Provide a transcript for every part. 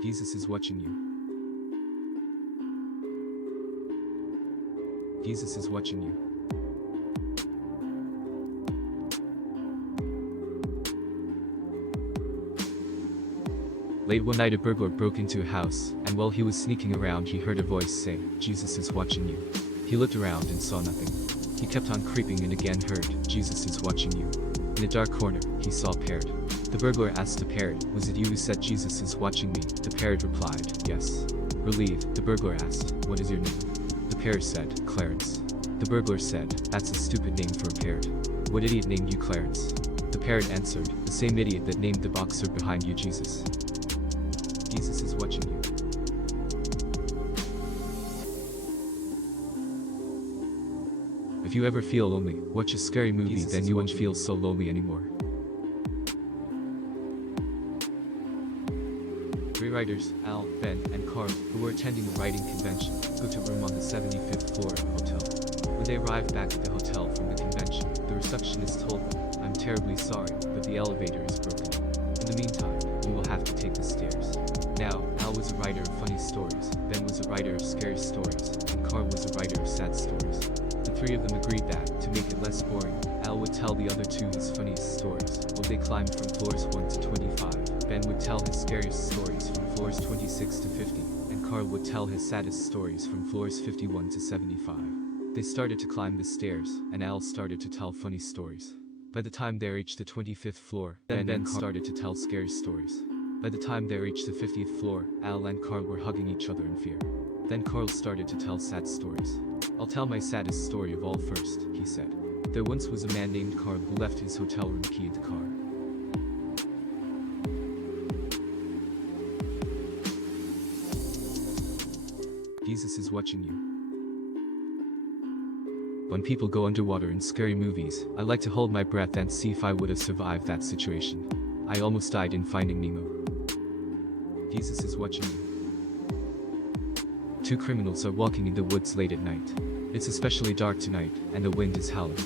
Jesus is watching you. Jesus is watching you. Late one night a burglar broke into a house, and while he was sneaking around he heard a voice say, "Jesus is watching you." He looked around and saw nothing. He kept on creeping and again heard, "Jesus is watching you." In a dark corner, he saw a parrot. The burglar asked the parrot, "Was it you who said Jesus is watching me?" The parrot replied, "Yes." Relieved, the burglar asked, "What is your name?" The parrot said, "Clarence." The burglar said, "That's a stupid name for a parrot. What idiot named you Clarence?" The parrot answered, "The same idiot that named the boxer behind you Jesus." Jesus is watching you. If you ever feel lonely, watch a scary movie, then you won't feel so lonely anymore. Three writers, Al, Ben, and Carl, who were attending a writing convention, go to a room on the 75th floor of a hotel. When they arrive back at the hotel from the convention, the receptionist told them, "I'm terribly sorry, but the elevator is broken. In the meantime, you will have to take the stairs." Now, Al was a writer of funny stories, Ben was a writer of scary stories, and Carl was a writer of sad stories. The three of them agreed that, to make it less boring, Al would tell the other two his funniest stories, while they climbed from floors 1 to 25. Ben would tell his scariest stories from floors 26 to 50, and Carl would tell his saddest stories from floors 51 to 75. They started to climb the stairs, and Al started to tell funny stories. By the time they reached the 25th floor, Ben started to tell scary stories. By the time they reached the 50th floor, Al and Carl were hugging each other in fear. Then Carl started to tell sad stories. "I'll tell my saddest story of all first," he said. "There once was a man named Carl who left his hotel room key in the car. Jesus is watching you. When people go underwater in scary movies, I like to hold my breath and see if I would have survived that situation. I almost died in Finding Nemo. Jesus is watching you. Two criminals are walking in the woods late at night. It's especially dark tonight, and the wind is howling.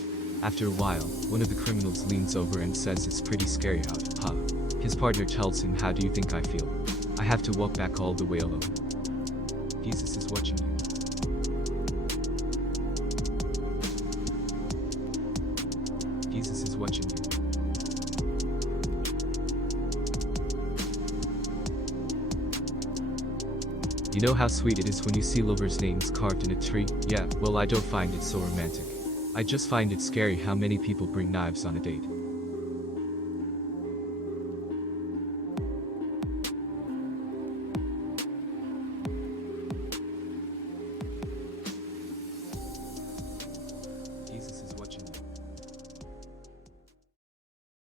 After a while, one of the criminals leans over and says, "It's pretty scary out, huh?" His partner tells him, "How do you think I feel? I have to walk back all the way alone." Jesus is watching you. Jesus is watching you. You know how sweet it is when you see lovers' names carved in a tree? Yeah, well, I don't find it so romantic. I just find it scary how many people bring knives on a date.